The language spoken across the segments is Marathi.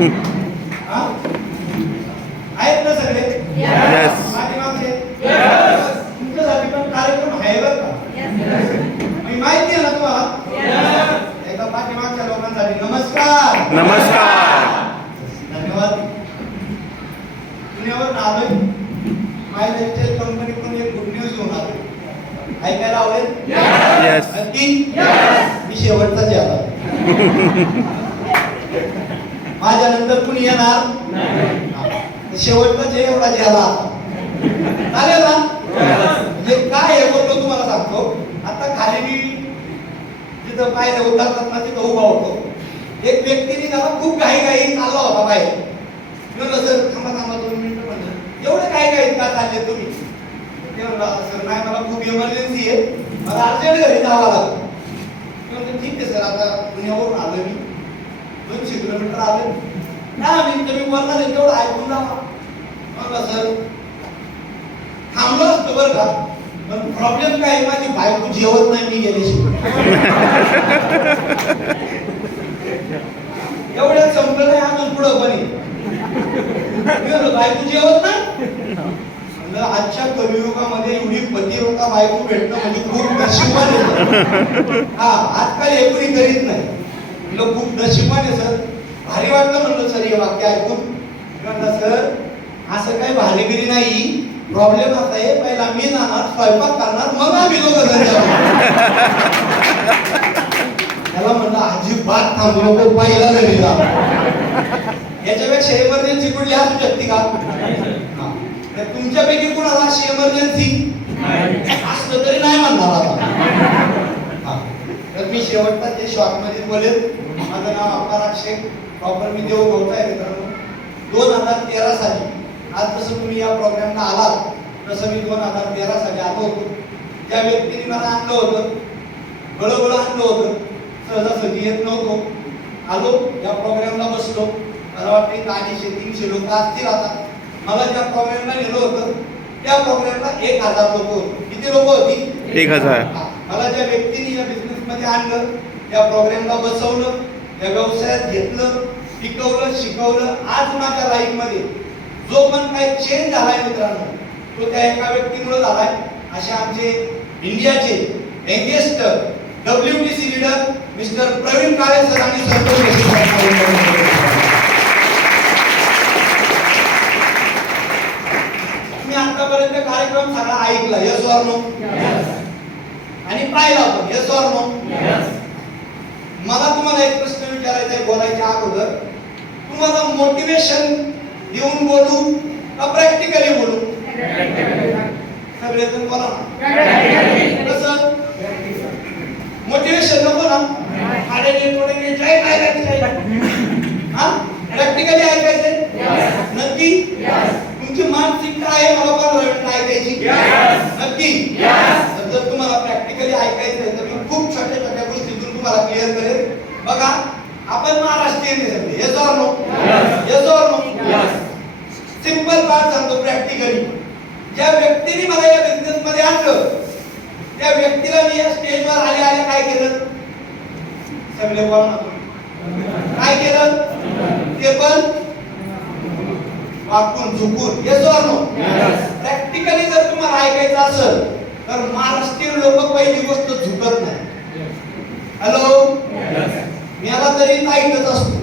हा? आहेत ना सगळे? Yes. पाठीमागचे? तुमच्यासाठी पण कार्यक्रम आहे बरं का? मी माहिती आहे ना तुम्हाला? एकदा पाठीमागच्या लोकांसाठी नमस्कार. नमस्कार. धन्यवाद. पुण्यावर आलोय. माय लाईफस्टाईल कंपनीकडून एक गुड न्यूज घेऊन आलोय. ऐकायला आवडेल? Yes. नक्की? मी शेवटचाच याला. माझ्या नंतर कुणी येणार? शेवटचा जे एवढा झाला चालेल ना? म्हणजे काय हे बोललो तुम्हाला सांगतो. आता खाली मी जिथं पायऱ्या उतरतात ना तिथं उभा होतो. एक व्यक्तीने त्याला खूप घाई चालला होता बाहेर. म्हणलं सर थांबा 2 मिनिटं. म्हणलं एवढं घाई का चालले तुम्ही? ते म्हणला सर नाही मला खूप इमर्जन्सी आहे, मला अर्जंट घरी जावं लागतं. म्हणलं ठीक आहे सर, आता पुण्यावरून आलो मी, 200 किलोमीटर आलो. मी तुम्ही बोलणार आहे तेवढं ऐकून जावा. म्हणलं सर थांबलो असतो बरं का, पण प्रॉब्लेम काय, माझी बायको जेवत नाही मी गेल्याशिवाय. एवढ्यात संपलं नाही, अजून पुढं पण बायको जेवत नाही. म्हणलं आजच्या कलियुगामध्ये एवढी पतिव्रता बायको भेटणं म्हणजे खूप नशिबान आहे. हा आजकाल हे कोणी करीत नाही. म्हणलं खूप नशिबान आहे सर. भारी वाटलं म्हणलं सर हे वाक्य ऐकून. म्हणलं सर असं काही भारीगिरी नाही, प्रॉब्लेम असा आहे, पहिला मी जाणार, स्वयंपाक करणार, मग आम्ही दोघं जण जाणार. त्याला म्हणलं अजिबात थांबू नको, पहिला घरी जा. याच्यापेक्षा इमर्जन्सी कुठली असू शकते का? तुमच्यापैकी कुणाला अशी इमर्जन्सी असलं तरी नाही म्हणणार आता. तर मी शेवटचा जे शॉर्ट मध्ये बोलेल. माझं नाव अप्पाराज शेख, प्रॉपर मी देवगावचा आहे मित्रांनो. 2013 साली, आज जसं तुम्ही या प्रोग्रामला आलात तसं मी 2013 साली आलो होतो. त्या व्यक्तीने मला आणलं होतं, बळबळ आणलं होतं, सहजासहजी येत नव्हतो. आलो या प्रोग्रामला बसलो. मला वाटते 250-300 लोक असतील. आता मला ज्या प्रोग्रामला नेलं होतं त्या प्रोग्रामला 1000 लोक होते. किती लोक होती? 1000. मला ज्या व्यक्तीने या बिझनेस मध्ये आणलं, त्या प्रोग्रामला बसवलं, त्या व्यवसायात घेतलं, टिकवलं, शिकवलं. आज माझ्या लाईफ मध्ये जो पण काही चेंज झालाय मित्रांनो, तो त्या एका व्यक्तीमुळे झालाय. असे आमचे इंडियाचे youngest WTC leader mister Praveen Kale sir आणि संतोष. मी आतापर्यंत कार्यक्रम सगळा ऐकला, यस ऑर नो? आणि पाहिला पण, यस ऑर नो? मला तुम्हाला एक प्रश्न विचारायचा आहे बोलायच्या अगोदर. तुम्हाला मोटिवेशन देऊन बोलू का प्रॅक्टिकली बोलू? सगळेजण बोला ना. कसं मोटिवेशन नको ना? प्रॅक्टिकली ऐकायचंय? नक्की? तुमची मानसिकता आहे मला 15 मिनिटं ऐकायची? नक्की? जर तुम्हाला प्रॅक्टिकली ऐकायचंय तर मी खूप छोट्या गोष्टीतून तुम्हाला क्लिअर करेल. बघा, आपण महाराष्ट्रीयन आहे, yes or no? Yes or no? Simple बात सांगतो प्रॅक्टिकली. ज्या व्यक्तीने मला या बिझनेस मध्ये आणलं त्या व्यक्तीला मी या स्टेजवर आले काय केलं? सगळे बोला ना तुम्ही. काय केलं? ते पण वाकून झुकून, येस ऑर नो? प्रॅक्टिकली जर तुम्हाला ऐकायचं असेल तर महाराष्ट्रीयन लोक पहिली गोष्ट झुकत नाही. हॅलो, मी आला तरी ऐकत असतो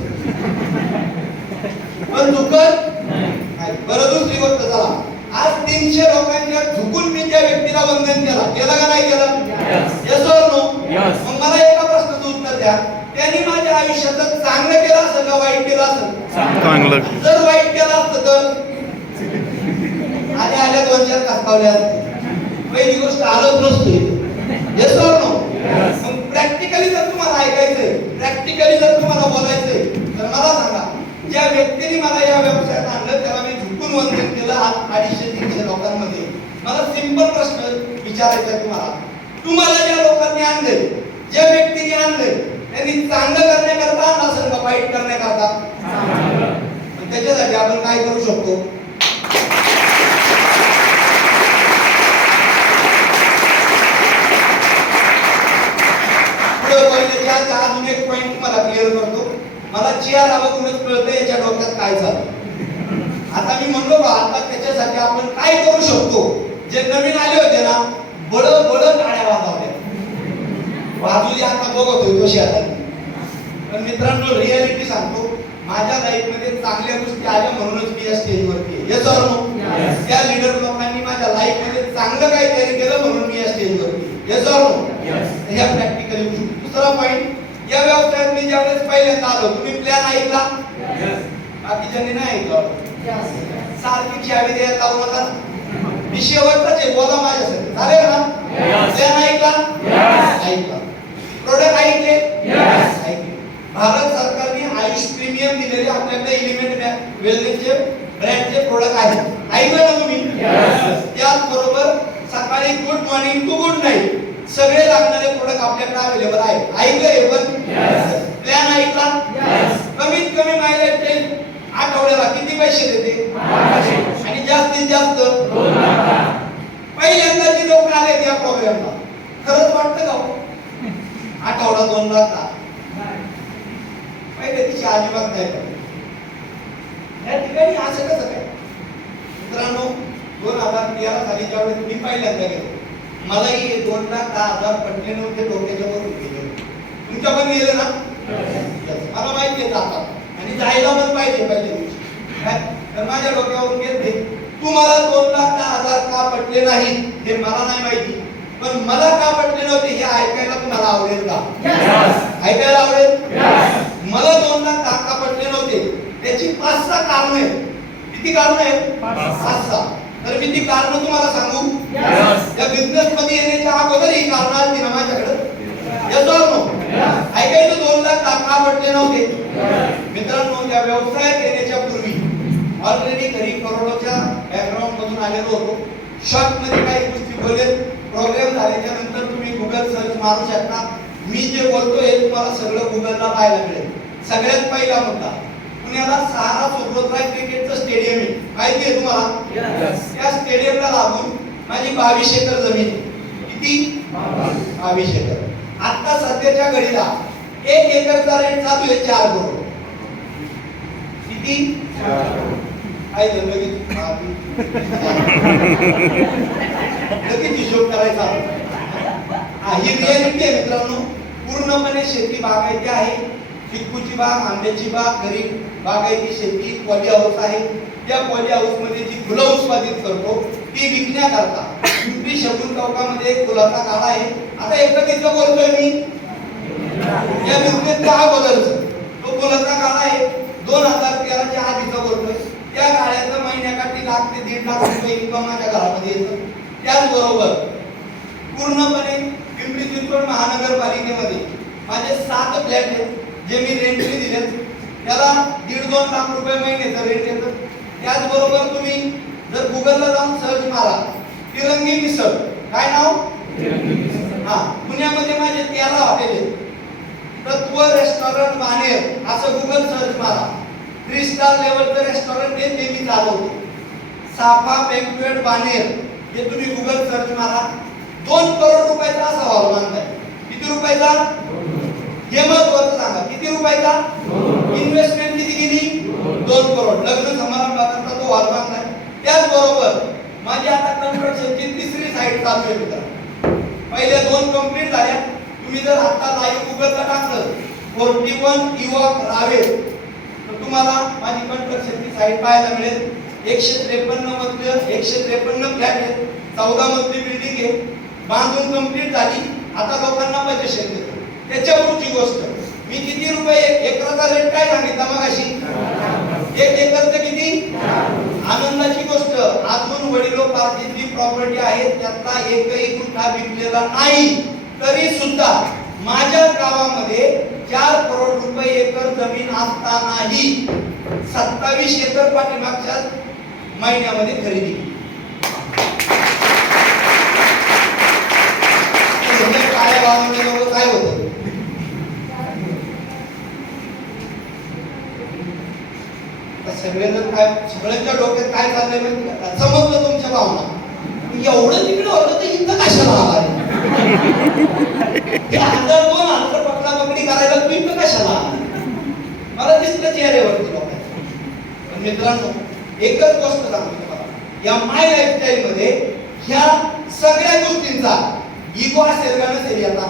पण झुकत नाही. बरं, दुसरी गोष्ट चला, आज 300 लोकांच्या झुकून मी त्या व्यक्तीला वंदन केलं का नाही केलं? Yes or no? मग मला एका प्रश्नाचं उत्तर द्या, त्यांनी माझ्या आयुष्यात चांगलं केलं असेल का वाईट केलं असेल? चांगलं. जर वाईट केलं असतं तर आल्या 2-4 कासकावल्या असते. पहिली गोष्ट आलोच नसतो. Yes or no? मग प्रॅक्टिकली जर तुम्हाला ऐकायचंय, प्रॅक्टिकली जर तुम्हाला बोलायचंय तर मला सांगा, ज्या व्यक्तीने मला या व्यवसायात आणलं त्याला मी झुकून वंदन केलं 250-300 लोकांमध्ये. मला सिंपल प्रश्न विचारायचा आहे तुम्हाला ज्या लोकांनी आणले, ज्या व्यक्तीने आणले, त्यांनी चांगलं करण्याकरता आणलं असेल का वाईट करण्याकरता? त्याच्यासाठी आपण काय करू शकतो? अजून एक पॉइंट तुम्हाला क्लिअर करतो. मला चेहरा बघूनच कळतं याच्या डोक्यात काय चाललं. आता मी म्हणलो बा आता त्याच्यासाठी आपण काय करू शकतो. जे नवीन आले होते ना बळ टाळ्या वाजवल्या बाजूला आता बघत होतो शेजारी. पण मित्रांनो रियालिटी सांगतो माझ्या लाईफ मध्ये चांगल्या गोष्टी आल्या म्हणूनच मी या स्टेजवरती आहे. Yes or no? त्या लीडर लोकांनी माझ्या लाईफ मध्ये चांगलं काहीतरी केलं म्हणून मी या स्टेजवरती आहे. Yes or no? ह्या प्रॅक्टिकली गोष्टी. दुसरा पॉइंट या व्यवसायात मी ज्यावेळेस पहिल्यांदा आलो तुम्ही प्लॅन ऐकला? बाकीच्यांनी नाही ऐकलं. सारखी चावी द्यायला लावू नका. मी शेवटचाच आहे बोला माझ्यासाठी चालेल ना? प्लॅन ऐकला? ऐकला. प्रोडक्ट ऐकले? ऐकले. भारत सरकारने आयुष प्रीमियम दिलेले आपल्याकडे एलिमेंट वेलनेसचे ब्रँडचे प्रोडक्ट आहेत. ऐकलं ना तुम्ही? त्याचबरोबर सकाळी good morning to good night सगळे लागणारे प्रोडक्ट आपल्याकडे अवेलेबल आहेत. ऐकलं हे पण? प्लॅन ऐकला? कमीत कमी मायलेज ते आठवड्याला किती पैसे देते आणि जास्तीत जास्त पहिल्यांदा जी लोक आले त्या प्रोग्रामला खरंच वाटतं का हो? आठवडा 2 लाख का पहिले तिची अजिबात नाही करत. या ठिकाणी असं कसं काय? मित्रांनो 2013 साली ज्यावेळेस मी पहिल्यांदा गेलो मलाही 2,10,000 पटले नव्हते डोक्याच्या वरून गेले. तुमच्या पण गेले ना? मला माहिती आहे आता आणि जायला पण पाहिजे पहिल्या दिवशी काय तर माझ्या डोक्यावरून गेले. तुम्हाला 2,10,000 का पटले नाही हे मला नाही माहिती पण मला का पटले नव्हते हे ऐकायला तुम्हाला आवडेल का? ऐकायला आवडेल? मला 2,10,000 का पटले नव्हते त्याची 5-6 कारण आहेत. किती कारण आहेत? 5-6. तर मी ती कारण तुम्हाला सांगू? या बिझनेस मध्ये येण्याच्या अगोदर ही कारण आली ना माझ्याकडे. याचा ऐकायचं 2,10,000 का पटले नव्हते. मित्रांनो या व्यवसायात येण्याच्या पूर्वी ऑलरेडी घरी करोडोच्या बॅकग्राऊंड मधून आलेलो होतो. शॉर्ट मध्ये काही गोष्टी बोलेल. प्रोग्राम झाल्याच्या नंतर तुम्ही गुगल सर्च मारू शकता. मी जे बोलतोय हे तुम्हाला सगळं गुगलला पाहायला मिळेल. सगळ्यात पहिला मुद्दा पुण्याला सहारा सुब्रोतराय क्रिकेटचं स्टेडियम आहे. माहिती आहे तुम्हाला? त्या स्टेडियमला लागून माझी 22 एकर जमीन आहे. किती? 22 एकर. आता सध्याच्या घडीला 1 एकरचा रेट चालू आहे 4 करोड. किती? काय झालं लगेच हिशोब करायचा. ही रियालिटी आहे मित्रांनो. पूर्णपणे शेती बागायती आहे. चिक्कूची बाग, आंब्याची बाग, घरी बागायती शेती, पॉली हाऊस आहे. त्या पॉली हाऊस मध्ये जी फुलं उत्पादित करतो ती विकण्याकरता पिंपरी शगुन चौकामध्ये फुलाचा गाडा आहे. आता एकटीचं बोलतोय मी या बिझनेसच्या अगोदरच तो फुलाचा गाडा आहे. 2013च्या आधीचा बोलतोय. त्या गाड्याचं महिन्याकाठी 1 ते 1.5 लाख रुपये इन्कम माझ्या घरामध्ये येतं. त्याचबरोबर पूर्णपणे पिंपरी चिंचवड महानगरपालिकेमध्ये माझे 7 फ्लॅट आहेत जे मी रेंटने दिलेत. त्याला 1.5-2 लाख रुपये महिन्याचं रेंट येतं. त्याचबरोबर तुम्ही जर गुगलला जाऊन सर्च मारा तिरंगी मिसळ काय नाव? हा पुण्यामध्ये माझे 13 हॉटेल आहेत. तत्व रेस्टॉरंट बानेर असं गुगल सर्च मारा. 3 स्टार लेवलचं रेस्टॉरंट हे मी चालवतो. साफा बँक्वेट बानेर हे तुम्ही गुगल सर्च मारा. 2 करोड रुपयाचा असा हॉल बांधलाय. किती रुपयाचा? हे महत्वाचं सांगा. किती रुपयाचा? इन्व्हेस्टमेंट किती केली? 2 करोड. लग्न समारंभाकरता तो हॉल बांधलाय. त्याचबरोबर माझी आता कन्स्ट्रक्शनची 3री साईट चालू आहे मित्रांनो. पहिल्या 2 कंप्लीट झाल्या. तुम्ही जर आता लाईव्ह गुगलला टाकलं 41 इवॉक रावेर तर तुम्हाला माझी कन्स्ट्रक्शनची साईट पाहायला मिळेल. 153 मजली 153 फ्लॅट आहेत. 14 मजली बिल्डिंग आहे. बांधून कंप्लीट झाली. आता लोकांना पोझिशन देतो. त्याच्या पुढची गोष्ट मी किती रुपये एकराचा रेट काय सांगितला मगाशी? 1 एकरचं किती? आनंदाची गोष्ट अजून वडिलोपार्जित जी प्रॉपर्टी आहे त्यातला एकही गुंठा विकलेला नाही. तरी सुद्धा माझ्या गावामध्ये 4 करोड रुपये एकर जमीन असतानाही 27 एकर पाठीमागच्या महिन्यामध्ये खरेदी केली. काय गावामध्ये काय होतं? सगळेजण काय सगळ्यांच्या डोक्यात काय चाललंय माहिती का? समजलं तुमच्या भावना. एवढं तिकडे होतं तर इथं कशाला आला? 1000-2000 पकडा पकडी करायला तू इथं कशाला आला? मला तुम्हाला दिसतं चेहऱ्यावरती लोकांच्या. पण मित्रांनो, एकच गोष्ट सांगतो तुम्हाला, या माय लाईफस्टाईल मध्ये ह्या सगळ्या गोष्टींचा इगो असेल का नसेल याचा?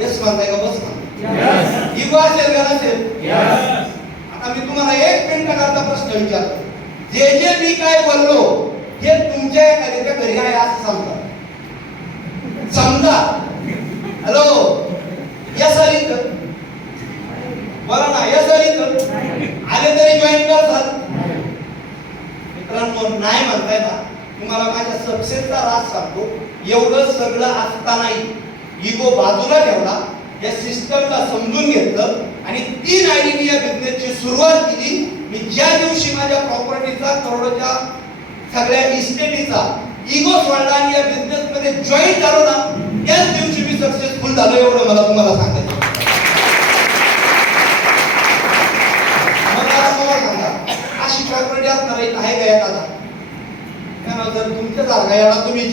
यस म्हणताय का? बस म्हणताय. इगो असेल का नसेल? आता मी तुम्हाला एक मिनिटाकरता प्रश्न विचारतो. जे जे मी काय बोललो हे तुमच्या एखाद्याच्या घरी आहे असं समजा. समजा. हॅलो, यस आली तर बरं ना, यस आली तर आले तरी जॉईन करतात. मित्रांनो, नाही म्हणताय ना, तुम्हाला माझ्या सक्सेसचा राज सांगतो. एवढं सगळं असतानाही इगो बाजूला ठेवला, या सिस्टमला समजून घेतलं आणि 3 आयडीनी या बिझनेसची सुरुवात केली. मी ज्या दिवशी माझ्या प्रॉपर्टीचा, करोडोच्या सगळ्या इस्टेटीचा इगो सोडला आणि या बिझनेस मध्ये जॉईन झालो ना, त्याच दिवशी मी सक्सेसफुल झालो. एवढं मला तुम्हाला सांगायचं. मला सांगा, अशी प्रॉपर्टी असणार आहे का एखादा? जर तुमच्या सारखा याला तुम्हीच.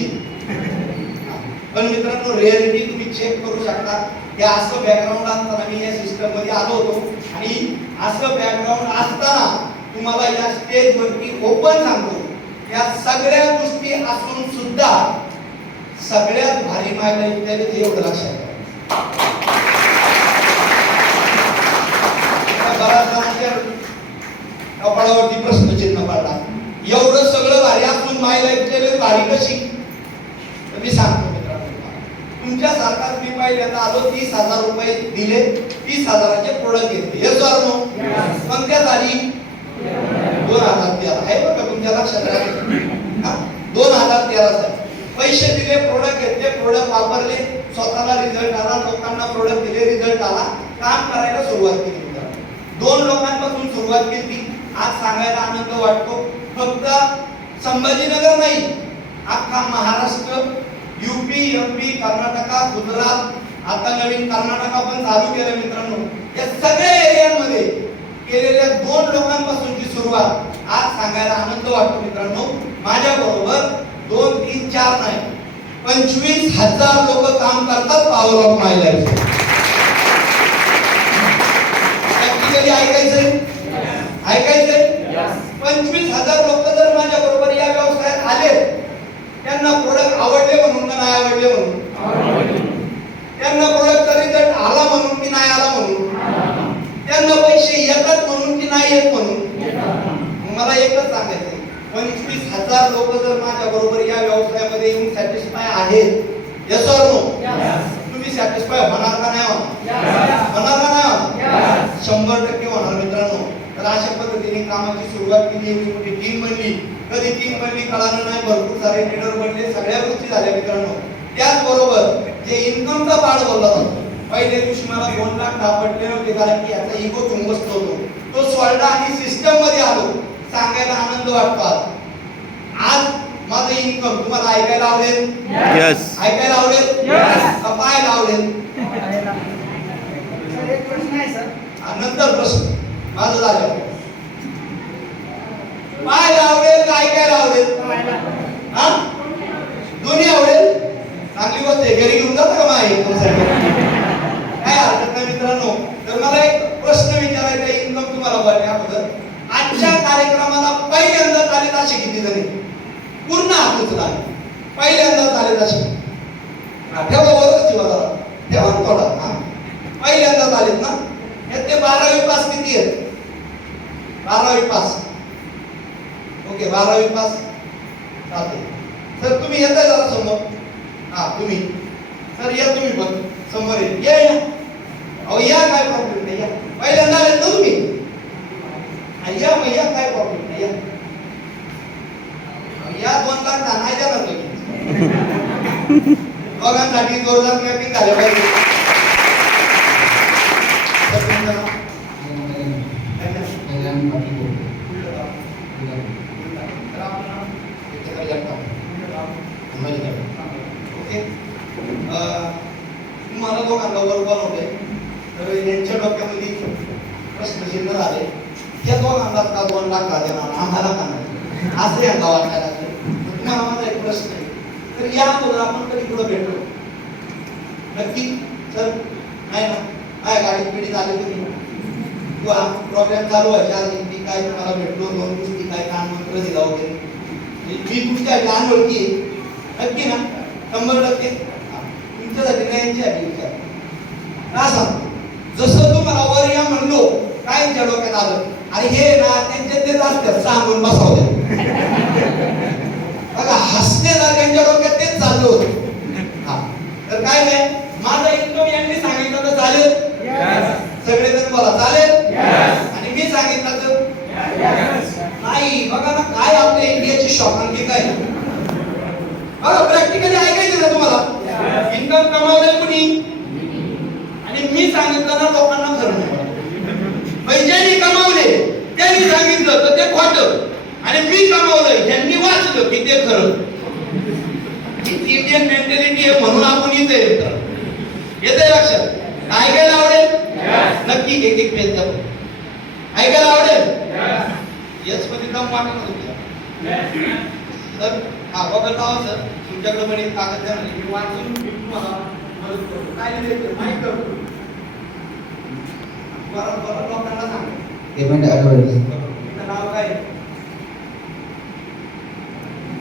पण मित्रांनो, रिअलिटी तुम्ही चेक करू शकता. हे असं बॅकग्राऊंड असताना मी या सिस्टम मध्ये आलो होतो आणि असं बॅकग्राऊंड असताना तुम्हाला या स्टेज वरती ओपन सांगतो, या सगळ्या गोष्टी असून सुद्धा सगळ्यात भारी माय लाईफस्टाईल एवढं लक्षात घ्या. बऱ्याच जणांच्या कपाळावरती प्रश्नचिन्ह पडला, एवढं सगळं भारी असून माय लाईफस्टाईल भारी कशी? तर मी सांगतो मित्रांनो, तुमच्या सारखाच मी पहिल्यांदा आलो, 30,000 रुपये दिले, 30,000चे प्रोडक्ट घेतले. हे नो पण त्या तारीख 2013 आहे बघा, तुमच्या लक्षात राहा. 2013 पैसे दिले, प्रोडक्ट घेतले, प्रोडक्ट वापरले, स्वतःला रिझल्ट आला, लोकांना प्रोडक्ट दिले, रिझल्ट आला, काम करायला सुरुवात केली. 2 लोकांपासून सुरुवात केली. आज सांगायला आनंद वाटतो, फक्त संभाजीनगर नाही, अख्खा महाराष्ट्र, यूपी, एमपी, कर्नाटका, गुजरात, आता नवीन कर्नाटका पण चालू केलं. मित्रांनो, या सगळ्या एरियामध्ये केलेल्या 2 लोकांपासूनची सुरुवात आज सांगायला आनंद वाटतो. मित्रांनो, माझ्या बरोबर 2, 3, 4 नाही, 25,000 लोक काम करतात power of my life. Practically ऐकायचंय? 25,000 लोक जर माझ्या बरोबर या व्यवसायात आले, त्यांना प्रोडक्ट आवडले म्हणून का नाही आवडले म्हणून? त्यांना प्रोडक्टचा रिझल्ट आला म्हणून की नाही आला म्हणून? त्यांना पैसे येतात म्हणून की नाही येत म्हणून? मला एकच सांगायचं, 25,000 लोक जर माझ्या बरोबर या व्यवसायामध्ये येऊन सॅटिस्फाय आहेत, यस ऑर नो? तुम्ही सॅटिस्फाय होणार का नाही होणार? होणार का नाही होणार? 100% होणार. मित्रांनो, तर अशा पद्धतीने कामाची सुरुवात केली. एवढी मोठी टीम बनली. कधी टीम बनली कळालं नाही, भरपूर सारे लीडर बनले, सगळ्या गोष्टी झाल्या. मित्रांनो, त्याचबरोबर जे इन्कमचा पार्ट बोलला जातो, पहिल्या दिवशी मला 2 लाख दापटले होते, कारण की याचा इगो चुंबसत होतो, तो सोडला आणि सिस्टम मध्ये आलो. सांगायला आनंद वाटतो. आज माझं इन्कम तुम्हाला ऐकायला आवडेल? यस. ऐकायला आवडेल? का पाहायला आवडेल? एक प्रश्न आहे सर. नंतर प्रश्न माझं झालं. पाहायला आवडेल का ऐकायला आवडेल? हा, दोन्ही आवडेल. चांगली गोष्ट आहे. घरी घेऊन जाता का माय? काय हरकत नाही. मित्रांनो, तर मला एक प्रश्न विचारायचा आहे इन्कम तुम्हाला बघण्याबद्दल. आजच्या कार्यक्रमाला पहिल्यांदा चालेल असे किती जण? पूर्ण हात उचला. पहिल्यांदा चालेल असे ठेवा, वरच ठेवा, ठेवा थोडा. हा, पहिल्यांदा चालेल ना? यातले 12वी पास किती आहेत? 12वी पास. ओके, 12वी पास चालते. सर तुम्ही येताय जरा समोर. हा, तुम्ही सर या, तुम्ही पण समोर या. अहो या, काय प्रॉब्लेम नाही, या. पहिल्यांदा आले ना तुम्ही? या मग या, काय प्रॉब्लेम नाही, या. 2 लाख नाही द्या ना तुम्ही. दोघांसाठी जोरदार क्लॅपिंग झाले पाहिजे. तुम्हाला दोघांना वर बनवलंय, तर यांच्या डोक्यामध्ये प्रश्नचिन्ह झाले, या दोघांना का 2 लाख का देणार, आम्हाला का नाही, असं यांना वाटायला लागलं. तुम्हाला माझा एक प्रश्न आहे, तर या अगोदर आपण कधी पुढे भेटलो? नक्की सर? नाही ना? काय गाडी पिढी झाली तुम्ही? प्रॉब्लेम चालू व्हायच्या आधी मी काय तुम्हाला भेटलो 2 गोष्टी काय कान मंत्र दिला वगैरे मी तुमच्या अनोळखी आहे नक्की ना 100% तुमच्यासाठी नाही यांच्यासाठी विचार का सांग जसं तुम्हाला वर या म्हणलो काय यांच्या डोक्यात आलं आणि हे ना त्यांचे तेच असतात सांगून बसवले बघा हसते ना त्यांच्या डोक्यात तेच चाललं होतं हा तर काय नाही माझा इन्कम यांनी सांगितलं तर चालेल सगळेजण बोला चालेल आणि मी सांगितलं तर नाही बघा ना काय आपल्या इंडियाची शॉपिंग काय बघा प्रॅक्टिकली ऐकायचं ना तुम्हाला इन्कम कमावलं कुणी आणि मी सांगितलं ना लोकांना खरं नाही पैशांनी कमावले त्यांनी सांगितलं तर ते खोटं आणि मी कमावलं यांनी वाचलं की ते खरं इंडियन मेंटॅलिटी आहे म्हणून आपण इथे येते लक्षात ऐकायला आवडेल नक्की एक पेज दाब ऐकायला आवडेल यस मध्ये दम वाटत ना तुमच्या सर हा बघा नाव सर तुमच्याकडे पण एक कागद द्या मी वाचून मी तुम्हाला मदत करतो काय लिहायचं माहिती करतो बरं लोकांना सांगा पेमेंट ॲडव्हान्स तुमचं नाव काय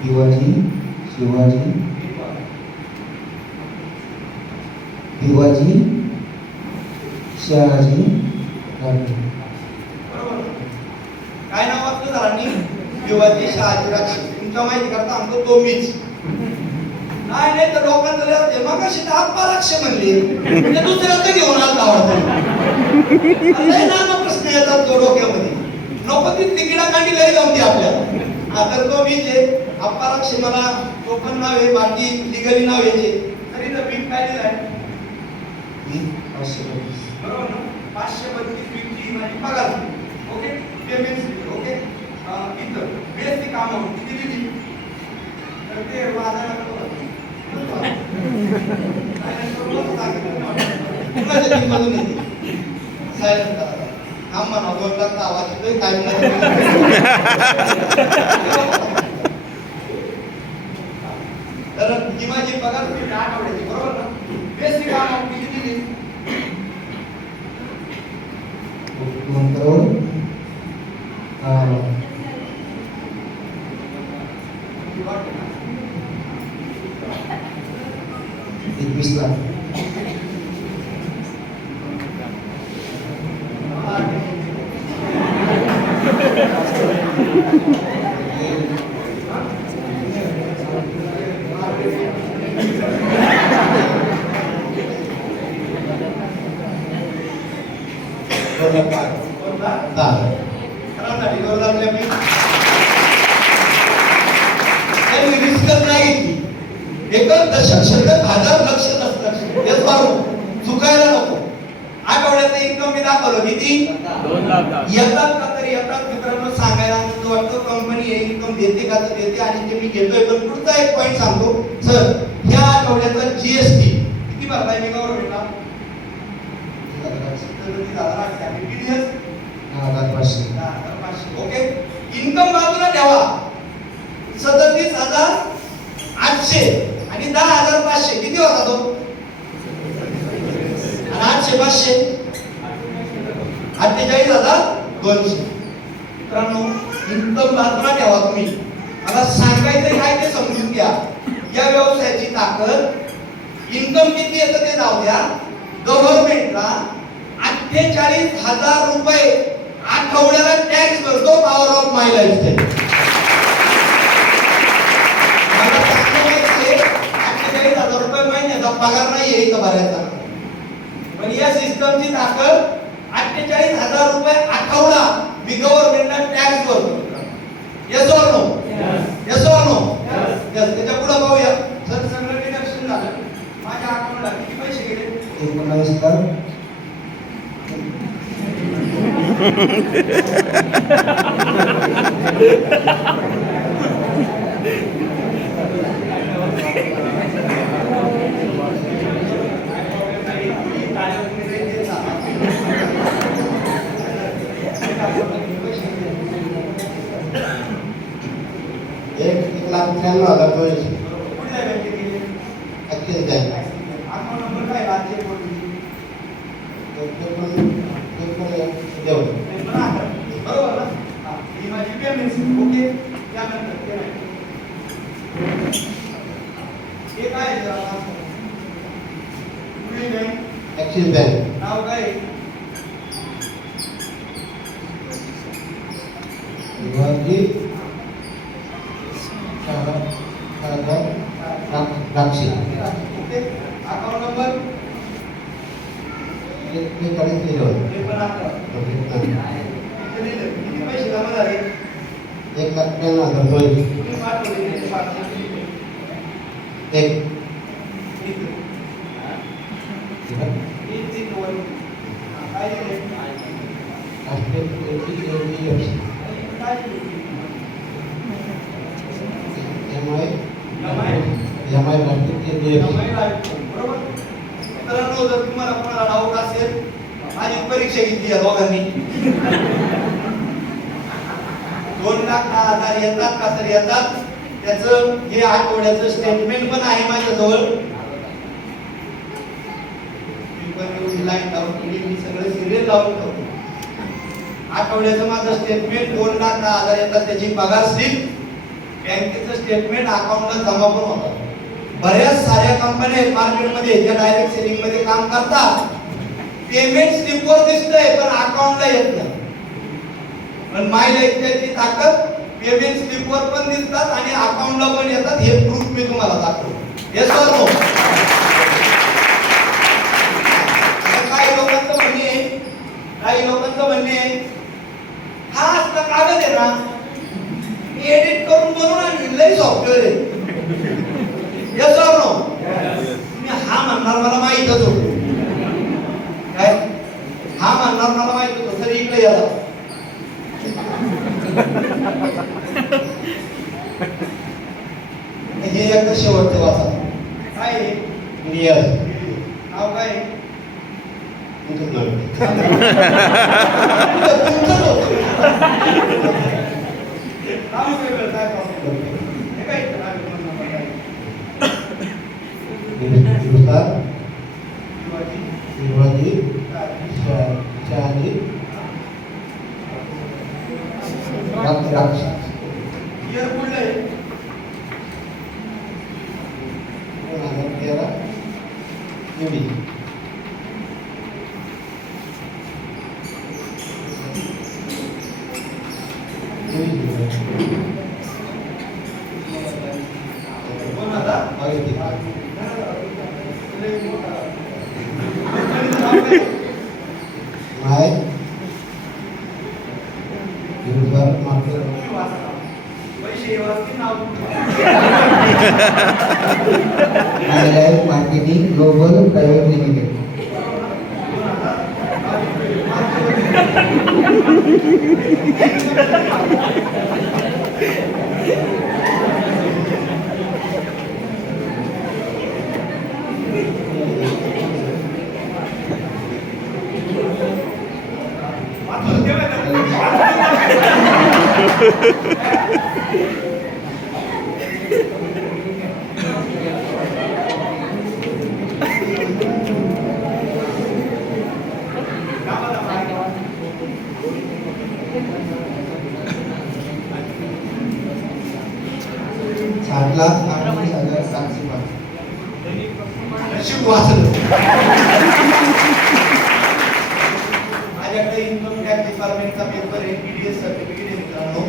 भिवाजी शिवाजी भिवाजी शहाजी राठोड. बरोबर काय नाव वाचलं सरांनी भिवाजी शहाजी राठोड तुमच्या माहिती करता आमचं तो मीच नाही नाही तर लोकांचं लय मग अशी आप्पाराक्ष म्हणली म्हणजे दुसऱ्याचं घेऊन आला आवडतं लय नाना प्रश्न येतात तो डोक्यामध्ये नको ती तिकिटाकांडी लय जमती आपल्याला तर तो मीच आहे आप्पाराक्ष मला टोकन नाव आहे बाकी लिगली नाव यायचे तरी तर बिल काय दिलाय बरोबर ना 532 बिलची माझी पगार ओके पेमेंट ओके इथं बेसिक अमाऊंट किती दिली तर ते वादाला आवाज येतोय काय तर ही माझी पगार तुम्ही 8 आठवड्याची बरोबर ना बेसिक अमाऊंट किती दिली 2 करोड 21 लाख एकच दशक शिल्लक 1000 लक्ष नसतं हे फारून चुकायला नको आठवड्याचं इन्कम मी दाखवलं किती 2 लाख येतात का तरी येतात मित्रांनो सांगायला आनंद वाटतो कंपनी हे इन्कम देते का तर देते आणि ते मी घेतोय पण पुढचा एक पॉईंट सांगतो सर ह्या आठवड्याचा जीएसटी किती भरलाय मी गव्हर्नमेंटला 37,500 ओके इन्कम बाजूला ठेवा 37,800 आणि 10,500 किती होता तो आणि 800 500 48,200 मित्रांनो इन्कम बाजूला ठेवा तुम्ही मला सांगायचं काय ते समजून घ्या या व्यवसायाची ताकद इन्कम किती येतं ते जाऊ द्या गव्हर्नमेंटला 48,000 रुपये आठवड्याला टॅक्स भरतो पॉवर ऑफ माय लाईफस्टाईल मला सांगायचे 48,000 रुपये महिन्याचा पगार नाही आहे इथं भरायचा पण या सिस्टमची ताकद 48,000 रुपये आठवडा मी गव्हर्नमेंटला टॅक्स भरतो yes or no yes or no yes त्याच्या पुढे पाहूया सर सगळं डिडक्शन झालं माझ्या अकाउंटला किती पैसे गेले 19 लाख $1,93,200 ऍक्सेस द्या अकाउंट नंबर काय राज्य देऊ. ते पण 11. बरोबर ना? हा, ही माझी पेमेंट स्लिप. ओके, त्यानंतर हे काय आहे जरा? कुठली बँक? Axis bank. नाव काय आहे? शिवाजी द्राक्षी. ओके, अकाउंट नंबर ते कडेच लिहिलं होतं. हे पण 11. इथे लिहिलं. किती पैसे जमा झाले? 1,93,000 रुपये. तुम्ही पाठवले, ते पाठवले. एक. इथे. इथे वर. हा, काय लिहिलंय? राष्ट्रीय NBFC. काय लिहिलंय? MI राष्ट्रीय NBFC. बरोबर. मित्रांनो, जर तुम्हाला कोणाला डाऊट असेल, माझी परीक्षा घेतली या दोघांनी. 2,10,000 येतात का सर? येतात. त्याचं हे आठवड्याचं स्टेटमेंट पण आहे माझ्याजवळ. मी पण एवढी लाईन लावून केली, मी सगळं सिरियल लावून ठेवतो. आठवड्याचं माझं स्टेटमेंट 2,10,000 येतात, त्याची पगार स्लिप, बँकेचं स्टेटमेंट अकाउंटला जमा पण होतात. बऱ्याच साऱ्या कंपन्या मार्केटमध्ये ज्या डायरेक्ट सेलिंग मध्ये काम करतात, पेमेंट स्लिपवर दिसतंय पण अकाउंटला येत नाही. पण मायला त्याची ताकद पेमेंट स्लिपवर पण दिसतात आणि अकाउंटला पण येतात. हे प्रूफ मी तुम्हाला दाखवतो. Yes or no? काही लोकांचं म्हणणे आहे, हा असला कागद आहे ना, एडिट करून बनवून आणि लई सॉफ्टवेअर आहे. Yes or no? तुम्ही हा म्हणणार मला माहीतच होतं. काय हा म्हणणार मला माहित होतं. सर इकडे या. हे एकदा शेवटचं वाचा. काय आहे? नियर. नाव काय आहे? तुमचं नाव. तुमचंच होतं. नाव वेगळं, काय प्रॉब्लेम? हे काय इथं नाव वेगळं, नंबर काय? शिवाजी शहाजी द्राक्षी. इयर कुठलं आहे? 2013 UB. कोण आता? माय गुरुद्वार मार्केट. पैसे वाचतील नाव. मायलाईफ मार्केटिंग ग्लोबल प्रायव्हेट लिमिटेड. नशीब वाचलं. माझ्याकडे इन्कम टॅक्स डिपार्टमेंटचा पेपर आहे, पीडीएस सर्टिफिकेट आहे मित्रांनो.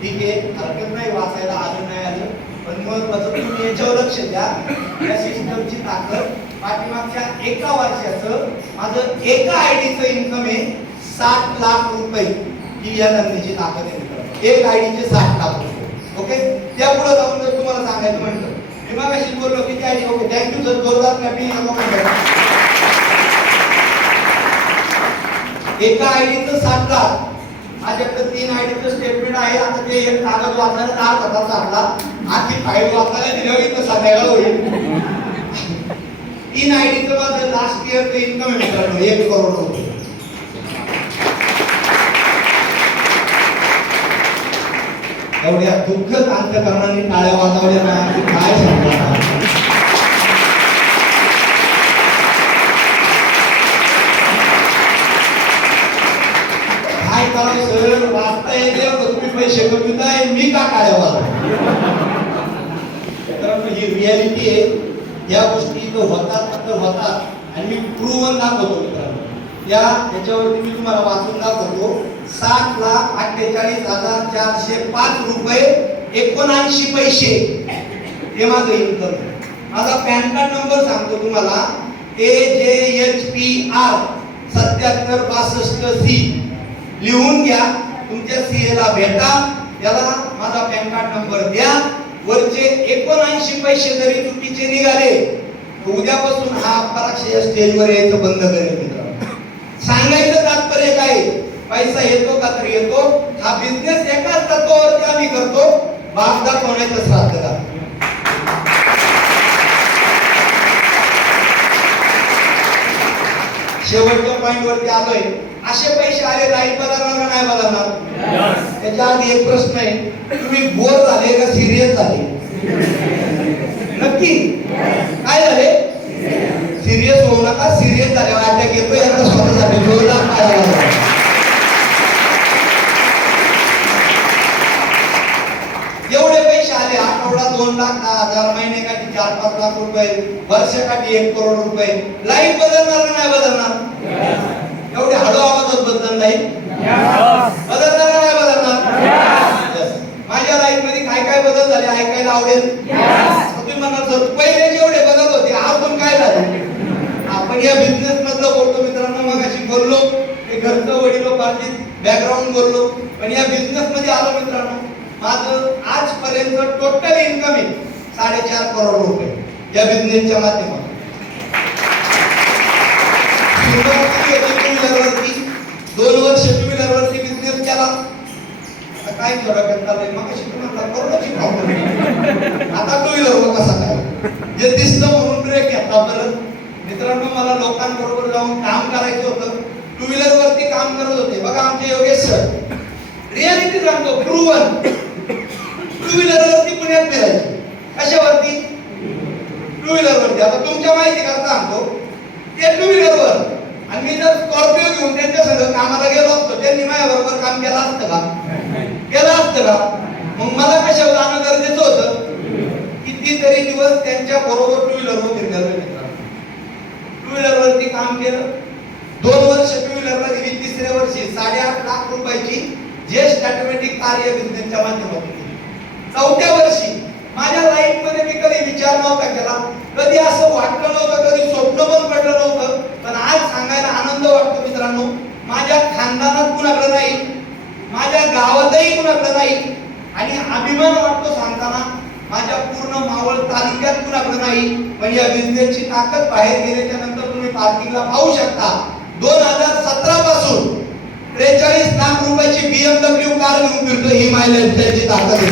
ठीक आहे, हरकत नाही वाचायला आलं नाही आलं, पण महत्वाचं तुम्ही याच्यावर लक्ष द्या. या सिस्टमची ताकद पाठीमागच्या एका वर्षाचं माझं एका आयडीचं इन्कम आहे 60 लाख रुपये. ही या धंद्याची ताकद आहे मित्रांनो. एक आयडीचे 60 लाख रुपये. ओके, त्यापुढे जाऊन जर तुम्हाला सांगायचं म्हटलं, मी मागाशी बोललो किती आयडी. ओके, थँक्यू सर, जोरदार क्लॅपिंग. एका आयडीचं 60 लाख. माझ्याकडे 3 आयडीचं स्टेटमेंट आहे. आता ते एक कागद वाचायला 10 तास लागला. आधी फाईल वाचायला दिलं तर संध्याकाळ होईल. 3 आयडीचं माझं लास्ट इयरचं इन्कम आहे मित्रांनो 1 करोड रुपये. एवढ्या दुःखद अंतकरणाने टाळ्या वाजवल्या नाही, काय सांगणार. काय करावं सर, वाचता येते तुम्ही पैसे कमविताय, मी का काढावा? मित्रांनो, ही रियालिटी आहे. या गोष्टी इथं होतात तर होतात आणि मी प्रूव्हन दाखवतो मित्रांनो. याच्यावरती मी तुम्हाला वाचून दाखवतो. 7,48,405 रुपये 79 पैसे हे माझं इन्कम. माझा पॅन कार्ड नंबर सांगतो तुम्हाला, AJHPR 7762C. लिहून घ्या, तुमच्या सीए ला भेटा, त्याला माझा पॅन कार्ड नंबर द्या. वरचे 79 पैसे जरी चुकीचे निघाले तर उद्यापासून हा पराक्षय या स्टेजवर यायचं बंद करेल मित्रांनो. सांगायचं तात्पर्य काय, पैसा येतो का तर येतो. हा बिझनेस एकाच तत्वावरती आम्ही करतो, भाग दाखवण्याचं श्राद्ध का. शेवटच्या पॉइंट वरती आलोय. असे पैसे आले, लाईफ बदलणार का नाही बदलणार? त्याच्या आधी एक प्रश्न आहे, तुम्ही बोर झाले का सिरियस झाले? नक्की काय झाले? सिरियस होऊ नका. सिरियस झाल्यावर अटॅक येतो, एकदा स्वतःसाठी जोरदार पाया लावा. एवढे पैसे आले, आठवडा 2 लाख 10,000, महिन्याकाठी 4-5 लाख रुपये, वर्षाकाठी 1 करोड रुपये. लाईफ बदलणार का नाही बदलणार? एवढे हळू आवाजात बदलणार नाही? बदलणार का नाही बदलणार? माझ्या लाईफ मध्ये काय काय बदल झाले ऐकायला आवडेल. तुम्ही म्हणाल सर पहिले जेवढे बदल होते अजून काय झाले? आपण या बिझनेस मधलं बोलतो मित्रांनो. मगाशी बोललो हे घरचं वडिलोपार्जित बॅकग्राऊंड बोललो, पण या बिझनेस मध्ये आलो मित्रांनो. माझं आजपर्यंत टोटल इन्कम आहे 4.5 करोड रुपये या बिझनेसच्या माध्यमातून. टू-व्हीलरवरती 2 वर्ष टू-व्हीलरवरती बिझनेस केला. काय थोडं करता मग अशी तुम्हाला करोडाची प्रॉब्लेम. आता टू-व्हीलरवर कसा काय जे दिसलं म्हणून ब्रेक घेतला. परत मित्रांनो, मला लोकांबरोबर जाऊन काम करायचं होतं. टू-व्हीलरवरती काम करत होते. बघा आमचे योगेश सर, रियालिटी सांगतो, प्रूव्हन. टू-व्हीलरवरती पुण्यात फिरायचे. कशावरती? टू-व्हीलरवरती. आता तुमच्या माहिती करता सांगतो, ते टू-व्हीलरवर आणि मी जर स्कॉर्पिओ घेऊन त्यांच्या संग कामाला गेलो असतो, त्यांनी माझ्याबरोबर काम केलं असतं का? केलं असतं का? मग मला कशावर जाणं गरजेचं होतं? कितीतरी दिवस त्यांच्या बरोबर टू-व्हीलरवर फिरलेलो. टू-व्हीलरवरती काम केलं. 2 वर्ष टू-व्हीलरला दिली. 3ऱ्या वर्षी 8.5 लाख रुपयाची ज्येष्ठ ऑटोमॅटिक कार्य बिझनेसच्या माध्यमातून. 4थ्या वर्षी माझ्या लाईफ मध्ये मी कधी विचार नव्हता केला, कधी असं वाटलं नव्हतं, कधी स्वप्न पण पडलं नव्हतं. पण आज सांगायला आनंद वाटतो मित्रांनो. माझ्या खानदानात कुणाकडे नाही, माझ्या गावातही कुणाकडे नाही आणि अभिमान वाटतो सांगताना माझ्या पूर्ण मावळ तालुक्यात कुणाकडे नाही. पण या बिझनेसची ताकद बाहेर गेल्याच्या नंतर तुम्ही पार्किंगला पाहू शकता. 2017 पासून 43 लाख रुपयाची BMW कार घेऊन फिरतो. ही माझ्या लाईफस्टाईलची ताकद आहे.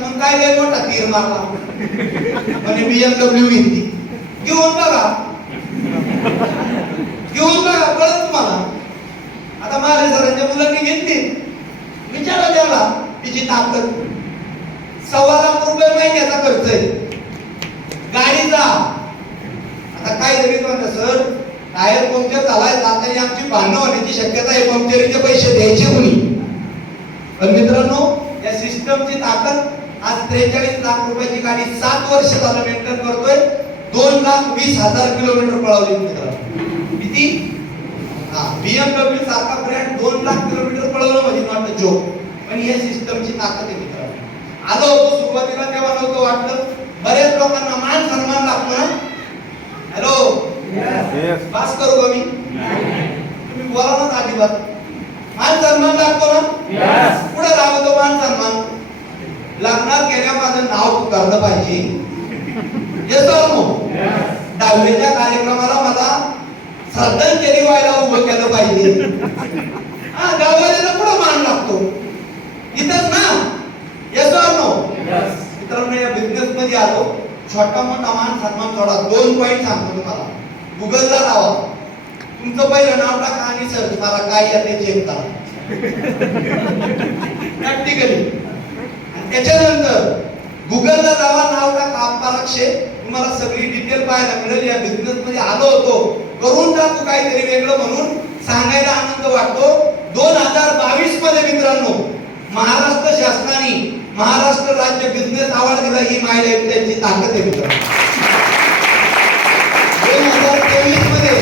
मग काय लय मोठा तीर मारला म्हणजे BMW घेतली. घेऊन बघा, घेऊन बघा, कळत तुम्हाला. आता माझ्या सरांच्या मुलांनी घेतली, विचारा त्याला तिची ताकद. 1.25 लाख रुपये महिन्याचा खर्च आहे गाडीचा. आता काय जरी म्हणतात सर टायर पंक्चर झालाय, जातानी आमची भांडणं होण्याची शक्यता आहे, पंक्चरीचे पैसे द्यायचे कोणी? पण मित्रांनो, या सिस्टमची ताकद. आज 43 लाख रुपयाची गाडी 7 वर्ष झालं मेंटेन करतोय. 2,20,000 किलोमीटर पळवली मित्रांनो. किती? BMW सारखा ब्रँड 2 लाख किलोमीटर पळवलं म्हणजे नॉट अ जोक. पण या सिस्टमची ताकद आहे मित्रांनो. आलो होतो सुरुवातीला तेव्हा नव्हतं वाटलं. बऱ्याच लोकांना मान सन्मान लागतो ना. हॅलो, पास करू का मी? तुम्ही बोला ना अजिबात. मान सन्मान लागतो ना. पुढे लागतो मान सन्मान. लग्नात गेल्या माझं नाव पुकारलं पाहिजे. येतो नो. 10वीच्या कार्यक्रमाला मला श्रद्धांजली व्हायला उभं केलं पाहिजे. गावाला पुढे मान लागतो इथंच ना. येतो नो. मित्रांनो, या बिझनेस मध्ये आलो. छोटा मोठा मान सन्मान थोडा. 2 पॉइंट सांगतो तुम्हाला. गुगलला लावा, तुमचं पहिलं नाव टाका आणि सर्च मारा, काय येते चेक करा प्रॅक्टिकली. आणि त्याच्यानंतर गुगलला जावा, नाव टाका पराक्षय, तुम्हाला सगळी डिटेल पाहायला मिळेल. या बिझनेस मध्ये आलो होतो करून टाकू काहीतरी वेगळं म्हणून सांगायला आनंद वाटतो. 2022 मध्ये मित्रांनो महाराष्ट्र शासनाने महाराष्ट्र राज्य बिझनेस अवॉर्ड दिला. ही माय लाईफस्टाईलची ताकद आहे मित्रांनो. 2023 मध्ये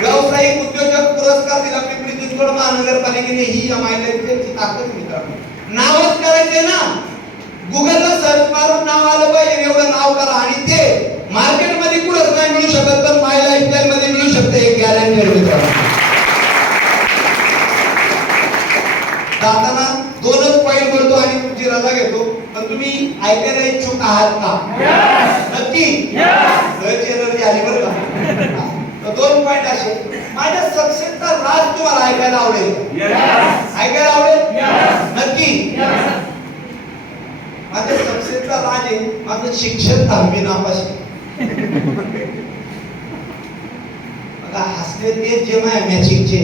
व्यावसायिक उद्योजक पुरस्कार दिला पिंपरी चिंचवड महानगरपालिकेने. ही माय लाईफस्टाईलची ताकद आहे मित्रांनो. नावच करायचंय ना, गुगलला सर्च मारून नाव आलं पाहिजे एवढं नाव करा आणि ते मार्केटमध्ये कुठंच नाही मिळू शकत तर माय लाईफस्टाईल मध्ये मिळू शकते. एक गॅरंटी मित्रांनो. जाताना 2च पॉईंट बोलतो आणि तुमची रजा घेतो. पण तुम्ही ऐकायला इच्छुक आहात का? नक्की सर्च एनर्जी आली बरं का. तर 2 पॉईंट असे. माझ्या सक्सेसचा राज तुम्हाला ऐकायला आवडेल? ऐकायला आवडेल? नक्की. माझ्या सक्सेसचा राज आहे माझं शिक्षण 10वी नापाशी. बघा हसले ते जे माझ्या मॅचिंगचे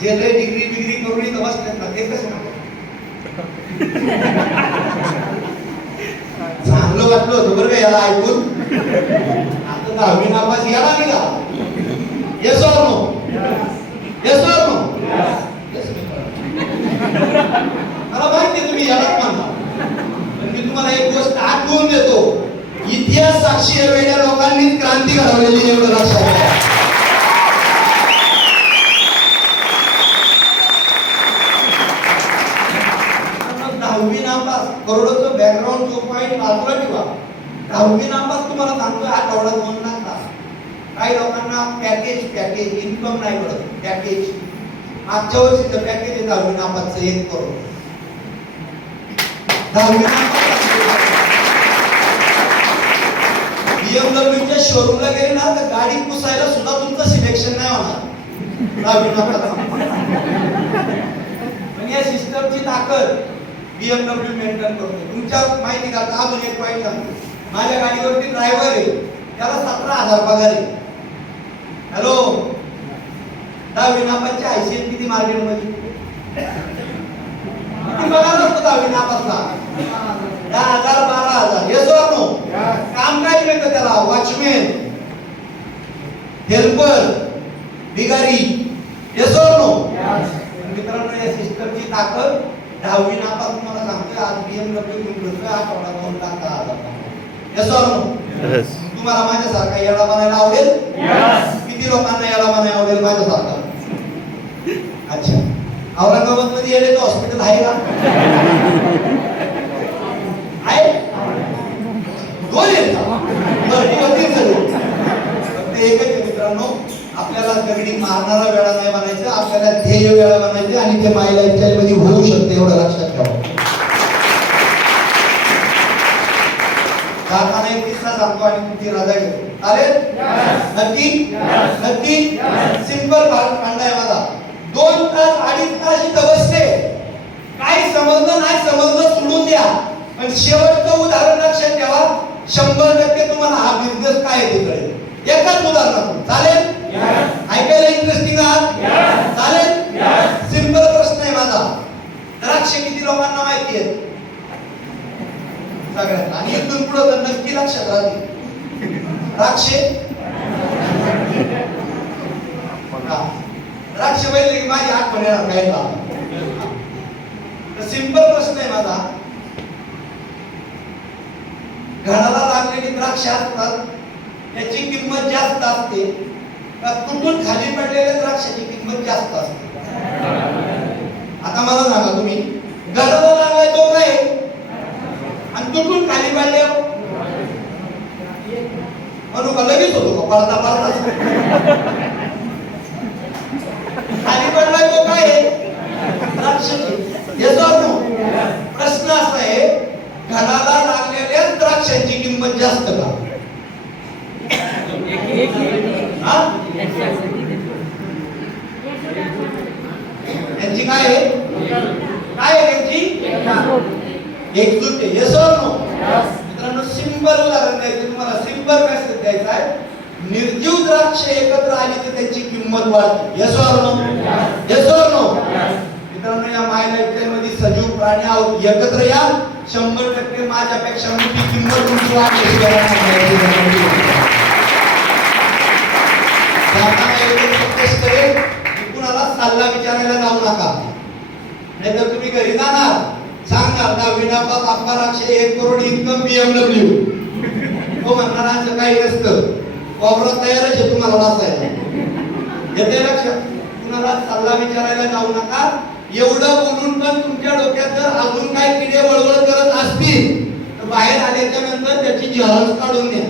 जे लय डिग्री करून इथं बसतात ना ते कसं चांगलं वाटलं होतं बरं का याला ऐकून. आता 10वी नापास याला निघा. Yes or no? Yes or no? मला माहिती तुम्ही यालाच मानता. पण मी तुम्हाला एक गोष्ट आठवून देतो. इतिहास साक्षी आहे वेगळ्या लोकांनी क्रांती घडवलेली एवढं लक्षात घ्या. 10वी नापास करोडोचं बॅकग्राऊंड जो पॉईंट बाजूला ठेवा. 10वी नापास तुम्हाला सांगतोय आठवड्यात 2 लाख तास. काही लोकांना पॅकेज इन्कम नाही मिळत. पॅकेज मागच्या वर्षीचं पॅकेज आहे 10वी नापासचं 1 करोड. 10वी नापास BMW च्या शोरूमला गेले ना तर गाडी पुसायला सुद्धा तुमचं सिलेक्शन नाही होणार 10वी नापास. पण या सिस्टमची ताकद BMW मेंटेन करतो. तुमच्या माहिती का अजून एक पॉईंट सांगतो. माझ्या गाडीवरती ड्रायव्हर आहे त्याला 17,000 पगार आहे. हॅलो 10वी नापासची हैसियत किती मार्केटमध्ये? किती पगार असतो 10वी नापासला? 10,000 12,000. Yes or no? काम काय मिळतं त्याला? वॉचमॅन, हेल्पर, भिकारी. Yes or no? मित्रांनो या सिस्टमची ताकद 10वी नापास तुम्हाला सांगतोय आज BMW घेऊन फिरतोय आठवड्यात 2 लाख 10,000. Yes or no? तुम्हाला माझ्यासारखा येडा बनायला आवडेल? किती लोकांना येडा बनायला आवडेल माझ्यासारखा? अच्छा औरंगाबाद मध्ये येण्याचं हॉस्पिटल आहे का? आहे? 2 आहेत का? बरं 3 झाले. फक्त एकच आहे मित्रांनो आपल्याला दगडी मारणारा वेळा नाही बनायचं. आपल्याला ध्येय वेळा बनायचं आणि ते माय लाईफस्टाईल मध्ये होऊ शकते एवढं लक्षात ठेवा. जाताना एक किस्सा सांगतो आणि तुमची रजा घेतो. चालेल? नक्की? नक्की? सिंपल कांडा आहे माझा. 2 तास 2.5 तास इथं बसते. काही समजलं नाही समजलं सोडून द्या. पण शेवटचं उदाहरण लक्षात ठेवा. 100% तुम्हाला हा बिझनेस काय आहे ते कळेल. एकच उदाहरण. चालेल? ऐकायला इंटरेस्टिंग आहात? चालेल? सिंपल प्रश्न आहे माझा. द्राक्ष किती लोकांना माहिती आहे? सगळ्यांना. आणि इथून पुढे तर नक्की लक्षात राहतील. द्राक्षे द्राक्ष पहिले की माझी आठवण येणार काय का? सिंपल प्रश्न आहे माझा. घराला लागलेली द्राक्ष असतात त्याची किंमत जास्त असते का तुटून खाली पडलेल्या द्राक्षाची किंमत जास्त असते? आता मला सांगा तुम्ही घराला लागलाय तो काय आणि तुटून खाली पडले म्हणून का लगेच होतो का? पडता पडता खाली पडलाय तो काय द्राक्षाची. याचा प्रश्न असा आहे घराला लागलेल्या द्राक्षांची किंमत जास्त का? त्यांची काय आहे? काय आहे त्यांची? एकजूट आहे. Yes or no? मित्रांनो सिंपल उदाहरण द्यायचं तुम्हाला. सिंपल मेसेज द्यायचा आहे. निर्जीव द्राक्ष एकत्र आली तर त्यांची किंमत वाढते. Yes or no? Yes or no? मित्रांनो या माय लाईफस्टाईल मध्ये सजीव प्राणी आहोत. एकत्र या. 100% माझ्यापेक्षा मोठी किंमत तुमची वाढते. सल्ला विचारायला जाऊ नका, नाहीतर तुम्ही घरी जाणार सांगणार 10वी नापास आपला 1 करोड इन्कम BMW. तो म्हणणार असं काही नसतं, वावरात तयारच आहे तुम्हाला वाचायला. येते लक्षात? कुणाला सल्ला विचारायला जाऊ नका. एवढं बोलून पण तुमच्या डोक्यात जर अजून काही किडे वळवळ करत असतील तर बाहेर आल्याच्या नंतर त्याची झेरॉक्स काढून द्या,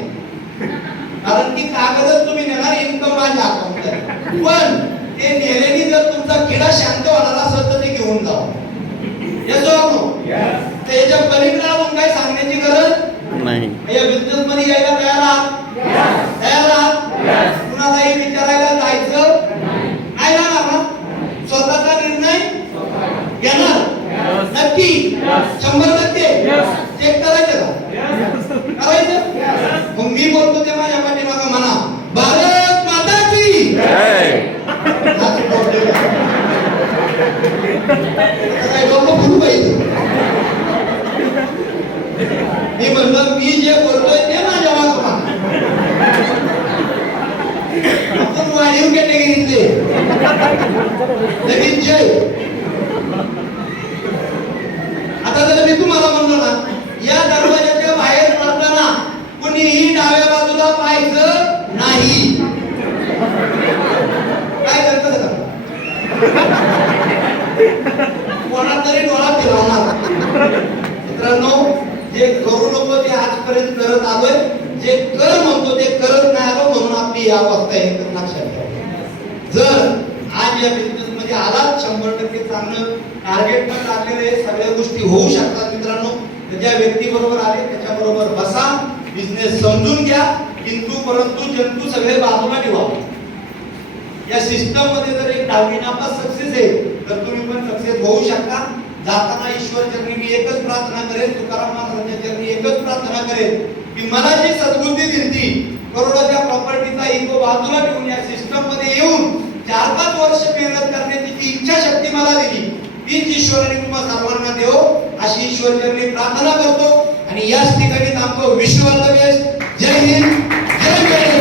कारण की कागदच तुम्ही नेणार इन्कम माझ्या अकाउंटला. पण ते नेल्याने जर तुमचा किडा शांत होणार असेल तर ते घेऊन जा. त्याच्या पलीकडे अजून काय सांगण्याची गरज नाही. या बिझनेस मध्ये यायला तयार आहात? तयार आहात? कुणालाही विचारायला जायचं नाही ना ना? स्वतःचा निर्णय घेणार नक्की 100%. चेक करायचं का? करायचं. मग मी बोलतो ते माझ्या पाठीमागं म्हणा भारत माता की जय. काय डोकं फुटू पाहिजे. मी म्हणलं मी जे बोलतोय ते माझ्या मागं म्हणा. आपण वाढीव कॅटेगरीतले लगेच जय. आता जर मी तुम्हाला म्हणलो ना या दरवाजाच्या बाहेर पडताना कुणीही डाव्या बाजूला पाहायचं नाही, काय करतं का? कोणा तरी डोळा फिरवणार. मित्रांनो, जे करू नको ते आजपर्यंत करत आलोय, जे कर म्हणतो ते करत नाही आलो, म्हणून आपली ही अवस्था आहे. लक्षात ठेवा. जर आज या बिझनेस मध्ये आलात 100% चांगलं टार्गेट पण लागलेलं आहे, सगळ्या गोष्टी होऊ शकतात. मित्रांनो, ज्या व्यक्ती बरोबर आले त्याच्या बरोबर बसा, बिझनेस समजून घ्या, किंतु परंतु जंतू सगळे बाजूला ठेवा. या सिस्टम मध्ये जर एक 10वी नापास सक्सेस आहे तर तुम्ही पण सक्सेस होऊ शकता. जाताना ईश्वर चरणी मी एकच प्रार्थना करेन, तुकाराम महाराजांच्या चरणी एकच प्रार्थना करेन की मला जी सद्बुद्धी दिली, करोडाच्या प्रॉपर्टीचा इगो बाजूला ठेवून या सिस्टम मध्ये येऊन 4-5 वर्ष मेहनत करण्याची जी इच्छा शक्ती मला दिली, तीच ईश्वराने तुम्हाला सर्वांना देव अशी ईश्वर चरणी प्रार्थना करतो. आणि याच ठिकाणी थांबतो. विश्व जय हिंद, जय जय.